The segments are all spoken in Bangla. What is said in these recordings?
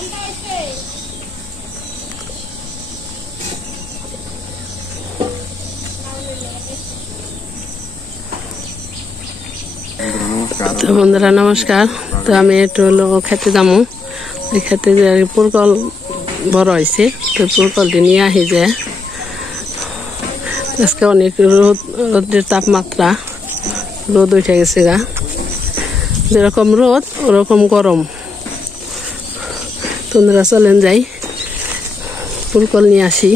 তো বন্ধুরা নমস্কার। তো আমি একটু হলো খেতে যাবো, ওই খেতে যে পুরকল বড় হয়েছে, তো পুরকলটি নিয়ে আসি যে আজকে অনেক রোদের তাপমাত্রা, রোদ উঠে গেছে গা, যেরকম রোদ ওরকম গরম। তোমরা চলেন যাই পুরকল নিয়ে আসি।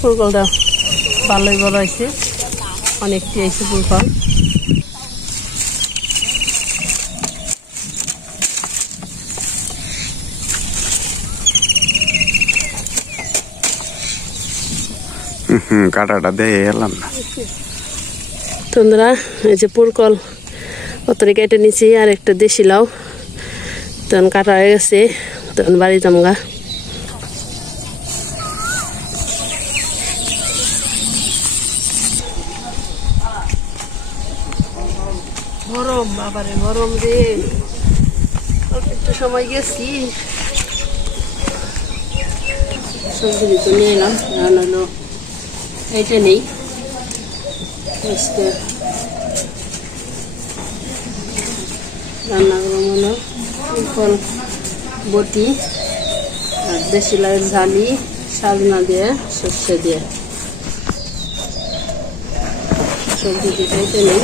ফুলকলটা ভালোই বড় হয়েছে, অনেকটি হয়েছে ফুলকল। কাটাটা দিয়ে এলাম না তোমরা। এই যে পুরকল কতটা কেটে নিছি, আর একটা দেশি লাউ তখন কাটা হয়ে গেছে, তখন বাড়ি যামগা। গরম বাবারে, গরম রে, একটু সময় গেছি সবজি তো নিয়ে এলাম। রান্নানো এইটা নেই, রান্না করলাম হলো ফুলকল বটি আর দেশি লাউয়ের ঝালি, সাজনা দিয়ে, সর্ষে দিয়ে। সবজি দিতে এইটা নেই।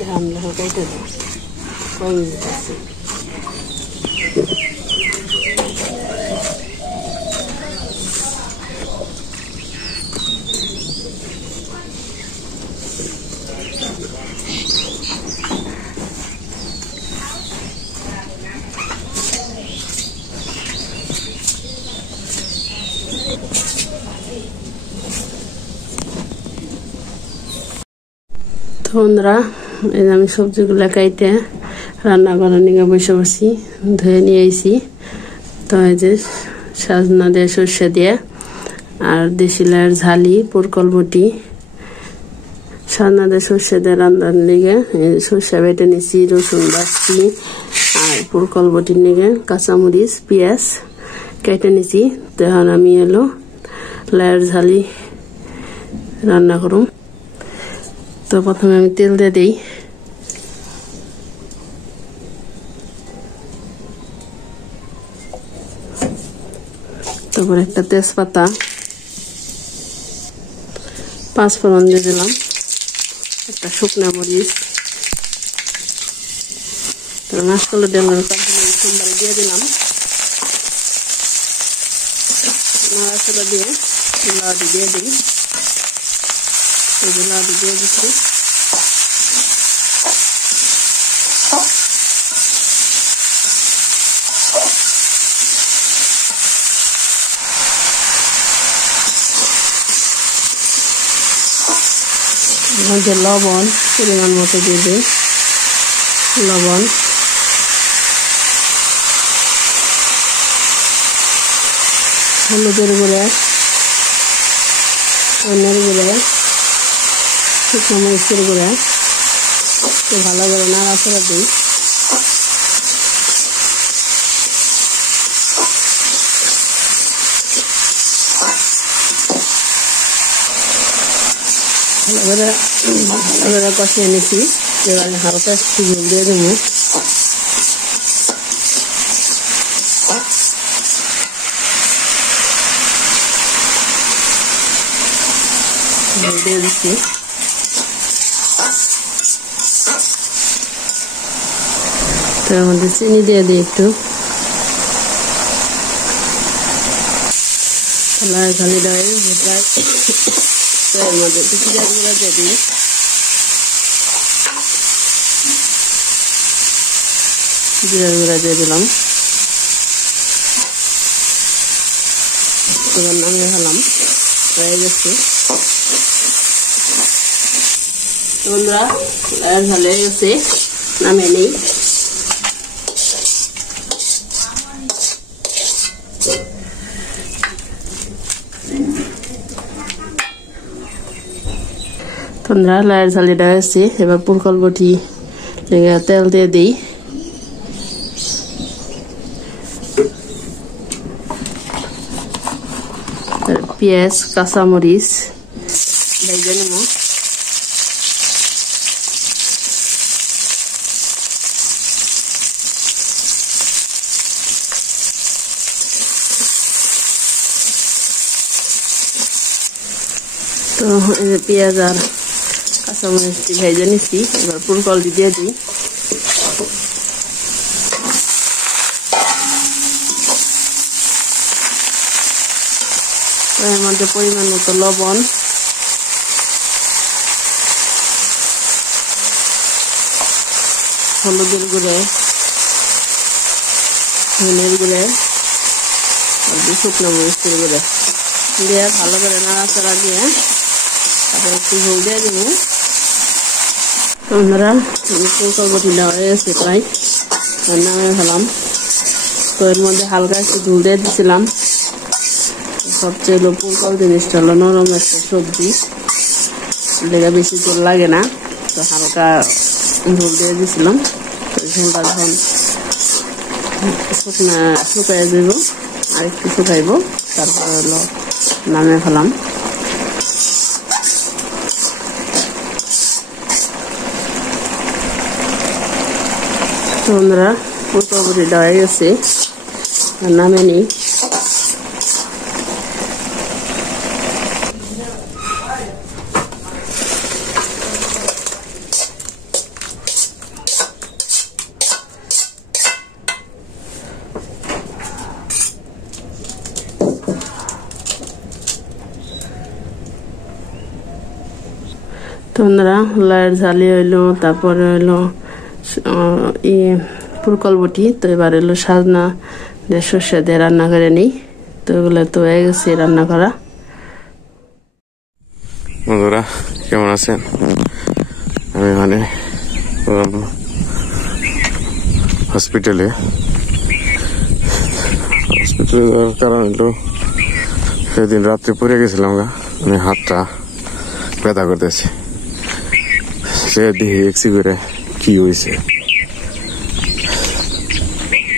Alhamdulillah kayak itu, kau kasih. বন্ধুরা এই যে আমি সবজিগুলো কাইটে রান্না করার নিয়ে বসে বসি, ধুয়ে নিয়ে আইছি। তো এই যে সাজনা দিয়ে, সর্ষে দিয়ে আর দেশি লাউয়ের ঝালি, পুরকল বটি। সাজনা দিয়ে সর্ষে দিয়ে রান্নার লিগে সর্ষে বেটে নিছি, রসুন বাটছি আর পুরকল বটির লিগে কাঁচামরিচ, পেঁয়াজ কেটে নিছি। তখন আমি এলো লাউয়ের ঝালি রান্না করুম। তো প্রথমে আমি তেল দিয়ে দিই। তারপর একটা তেজপাতা, পাঁচ ফোড়ন দিয়ে দিলাম, একটা শুকনো মরিচ, তারপর মাছগুলো দিয়ে দিলাম, নাড়াচাড়া দিয়ে লাউটি দিয়ে দিই। লাউটি দিয়ে দিচ্ছি। মধ্যে লবণ পরিমাণ মতো দিয়ে দিই, লবণ, হলুদের গুঁড়া, ধনের গুঁড়া, শুকনো মরিচের গুঁড়া, ভালো করে নাড়াচাড়া দিই। ভালো করে কষিয়ে নিচ্ছি। এবার হালকা একটু জল দিয়ে দেবো। দিয়ে দিচ্ছি। তার মধ্যে চিনি দিয়ে দিই একটু, লাল খালি দেয় এর মধ্যে একটু জিরা গুঁড়া দিয়ে দিই। জিরা গুঁড়া দিয়ে দিলাম, এবার নামিয়ে ফেলাম, হয়ে গেছে। বন্ধুরা লাল ঝালে গেছে, নামিয়ে নেই। বন্ধুরা লাল ঝালিটা হয়েছে, এবার পুরকল বটি তেল দিয়ে দিই। পেঁয়াজ কাঁচামরিচ ভেজে নেব। তো পেঁয়াজ আর কাঁচামরিচটি ভেজে নিচ্ছি, এবার পুরকলটি দিয়ে দিই। এর মধ্যে পরিমাণ মতো লবণ, হলুদের গুঁড়ে, ধনের গুঁড়ে, শুকনো মরিচের গুঁড়ে দিয়ে ভালো করে নাড়াচাড়া দিয়ে তারপরে একটু ঝোল দিয়ে দেবো। আমরা পুরকল বটি দেওয়া হয়ে গেছে প্রায়, নামিয়ে ফেলাম। তো এর মধ্যে হালকা একটু ঝোল দিয়ে দিয়েছিলাম। সবচেয়ে হলো পুরকল জিনিসটা হলো নরম একটা সবজি, লেগে বেশি ঝোল লাগে না, তো হালকা ঝোল দিয়ে দিয়েছিলাম। তো ঝোলটা যখন শুকাই দেব, আর একটু শুকাইব, তারপর হলো নামিয়ে ফেলাম। তো বন্ধুরা পুরকল বটি দেওয়া হয়ে গেছে, নামিয়ে নিই। বন্ধুরা লাইট ঝালি হইলো, তারপরে হইলো পুরকল বটি। তো এবার হলো সাজনা দিয়ে সর্ষে দিয়ে রান্না করে নিই। তো এগুলো তো হয়ে গেছে রান্না করা। বন্ধুরা কেমন আছেন? আমি মানে হসপিটালে যাওয়ার কারণ হলো সেদিন রাত্রে পড়ে গেছিলাম, আমি হাতটা ব্যথা করতেছি। সে দেখি করে কি হয়েছে,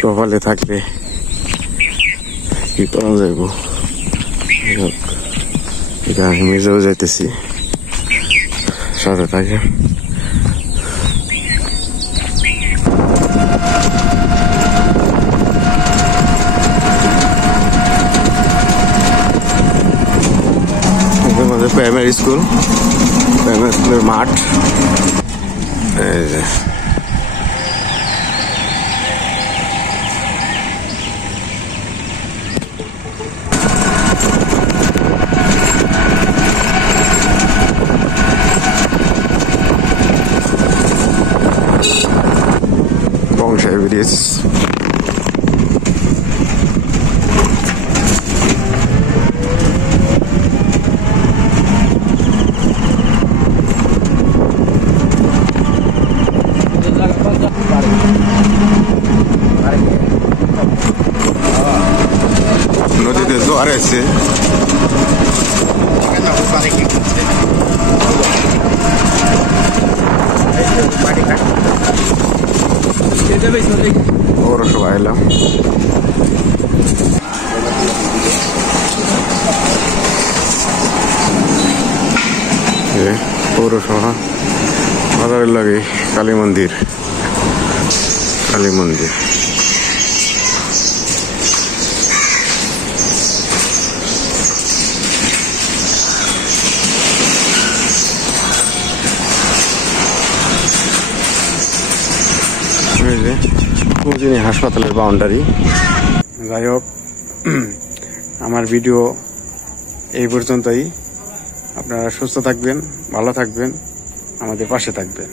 কপালে থাকলে কি করা যাইব। এটা আমি নিজেও যাইতেছি, সাথে থাকে। প্রাইমারি স্কুল, প্রাইমারি স্কুলের মাঠ। এই যে বংশাই ব্রিজ। নদীতে জোয়ার আছে, পৌরসভা এলাম। পৌরসভা বাজারের লাগে কালী মন্দির, কালী মন্দির। সৌজনী হাসপাতালের বাউন্ডারি। যাই হোক, আমার ভিডিও এই পর্যন্তই। আপনারা সুস্থ থাকবেন, ভালো থাকবেন, আমাদের পাশে থাকবেন।